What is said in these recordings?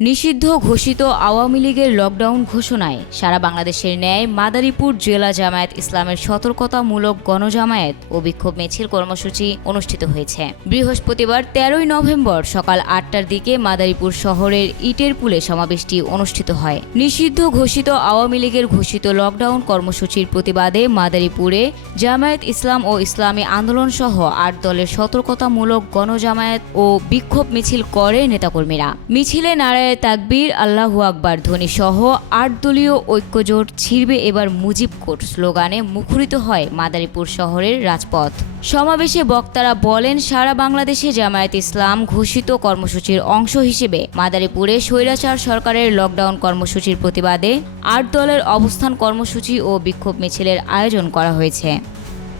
নিষিদ্ধ ঘোষিত আওয়ামী লীগের লকডাউন ঘোষণায় সারা বাংলাদেশের ন্যায় মাদারীপুর জেলা জামায়াত ইসলামের সতর্কতামূলক গণজামায়াত ও বিক্ষোভ মিছিল কর্মসূচি অনুষ্ঠিত হয়েছে। বৃহস্পতিবার ১৩ নভেম্বর সকাল ৮টার দিকে মাদারীপুর শহরের ইটের পুলে সমাবেশটি অনুষ্ঠিত হয়। নিষিদ্ধ ঘোষিত আওয়ামী লীগের ঘোষিত লকডাউন কর্মসূচির প্রতিবাদে মাদারীপুরে জামায়াত ইসলাম ও ইসলামী আন্দোলন সহ ৮ দলের সতর্কতামূলক গণজামায়াত ও বিক্ষোভ মিছিল করে নেতাকর্মীরা। মিছিলে নারায়ে তাকবীর, আল্লাহু আকবার ধ্বনি সহ ৮ দলীয় ঐক্যজোট ছিড়বে এবার মুজিব কোট স্লোগানে মুখরিত হয় মাদারীপুর শহরের রাজপথ। সমাবেশে বক্তারা বলেন, সারা বাংলাদেশে জামায়াত ইসলাম ঘোষিত কর্মসূচির অংশ হিসেবে মাদারীপুরে স্বৈরাচার সরকারের লকডাউন কর্মসূচির প্রতিবাদে ৮ দলের অবস্থান কর্মসূচি ও বিক্ষোভ মিছিলের আয়োজন করা হয়েছে।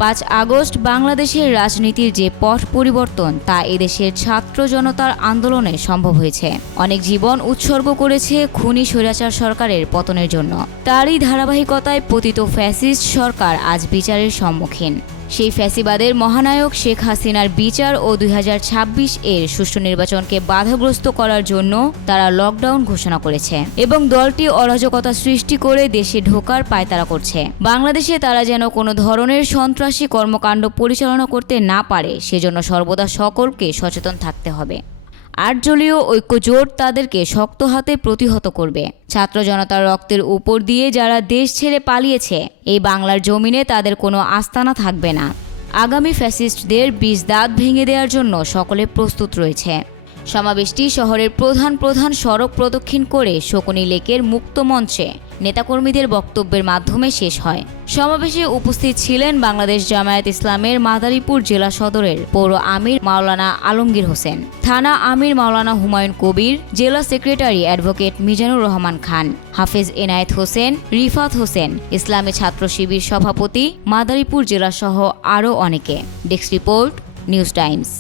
৫ আগস্ট বাংলাদেশের রাজনীতির যে পথ পরিবর্তন তা এদেশের ছাত্র জনতার আন্দোলনে সম্ভব হয়েছে। অনেক জীবন উৎসর্গ করেছে খুনি স্বৈরাচার সরকারের পতনের জন্য। তারই ধারাবাহিকতায় পতিত ফ্যাসিস্ট সরকার আজ বিচারের সম্মুখীন। সেই ফ্যাসিবাদের মহানায়ক শেখ হাসিনার বিচার ও ২০২৬ এর সুষ্ঠু নির্বাচনকে বাধাগ্রস্ত করার জন্য তারা লকডাউন ঘোষণা করেছে এবং দলটি অরাজকতা সৃষ্টি করে দেশে ঢোকার পায়তারা করছে। বাংলাদেশে তারা যেন কোনো ধরনের সন্ত্রাসী কর্মকাণ্ড পরিচালনা করতে না পারে সেজন্য সর্বদা সকলকে সচেতন থাকতে হবে। ৮ দলীয় ঐক্যজোট তাদেরকে শক্ত হাতে প্রতিহত করবে। ছাত্র জনতার রক্তের উপর দিয়ে যারা দেশ ছেড়ে পালিয়েছে, এই বাংলার জমিনে তাদের কোনো আস্তানা থাকবে না। আগামী ফ্যাসিস্টদের বিষ দাঁত ভেঙে দেওয়ার জন্য সকলে প্রস্তুত রয়েছে। সমাবেশটি শহরের প্রধান সড়ক প্রদক্ষিণ করে শকুনি লেকের মুক্ত মঞ্চে নেতাকর্মীদের বক্তব্যের মাধ্যমে শেষ হয়। সমাবেশে উপস্থিত ছিলেন বাংলাদেশ জামায়াত ইসলামের মাদারীপুর জেলা সদরের পৌর আমির মাওলানা আলমগীর হোসেন, থানা আমির মাওলানা হুমায়ুন কবির, জেলা সেক্রেটারি অ্যাডভোকেট মিজানুর রহমান খান, হাফেজ এনায়েত হোসেন, রিফাত হোসেন, ইসলামী ছাত্র শিবির সভাপতি মাদারীপুর জেলা সহ আরও অনেকে। Desk report, news Times.